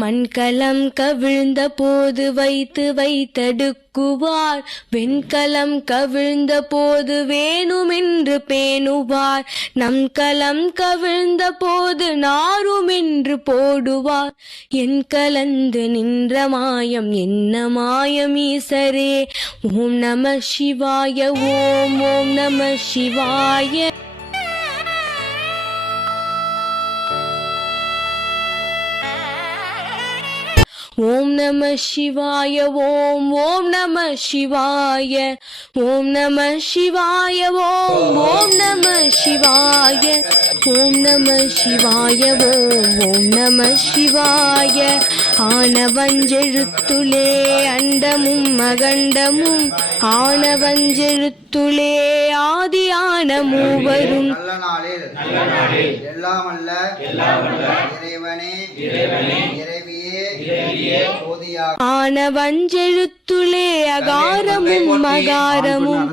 மண்கலம் கவிழ்ந்த போது வைத்து வைத்தடுக்குவார், வெண்கலம் கவிழ்ந்த போது வேணுமென்று பேணுவார், நம் கலம் கவிழ்ந்த போது நாருமென்று போடுவார். என் கலந்து நின்ற மாயம் என்ன மாயம் ஈசரே. ஓம் நம சிவாய, ஓம் ஓம் நம சிவாய. ஓம் நம சிவாய, ஓம் ஓம் நம சிவாய, ஓம் நம சிவாய, ஓம் ஓம் நம சிவாய, ஓம் நம சிவாய, ஓம் ஓம் நம சிவாய. ஆனவஞ்செழுத்துளே அண்டமும் அகண்டமும், ஆனவஞ்செழுத்துளே ஆதியான மூவரும். நல்ல நாளில் எல்லாம் அல்ல இறைவனே இறைவியே ஆனவஞ்செழுத்துளே அகாரமும் மகாரமும்,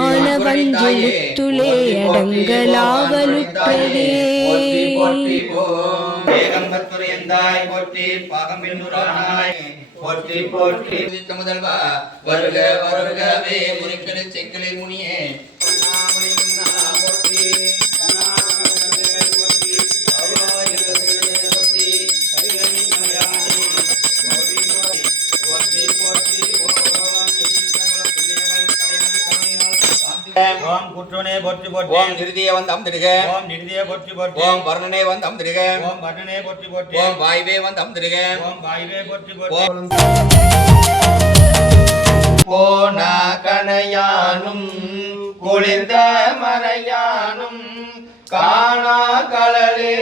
ஆனவஞ்செழுத்துளே அடங்கலாவலுற்றதே. முதல்வா வருக வருகவே முறிக்கடை செங்கலில் முனியே ஓம் குற்றனே போற்றி போற்றி, ஓம் நிருதியே வந்து அம்திடுக, ஓம் நிருதியே போற்றி போற்றி, ஓம் வர்ணனே வந்து அம்திடுக, ஓம் வர்ணனே போற்றி போற்றி, ஓம் வாய்வே வந்து அம்திடுக, ஓம் வாய்வே போற்றி போற்றி. போன கணையானும் குளிர்ந்த மறையானும் காணா கடலே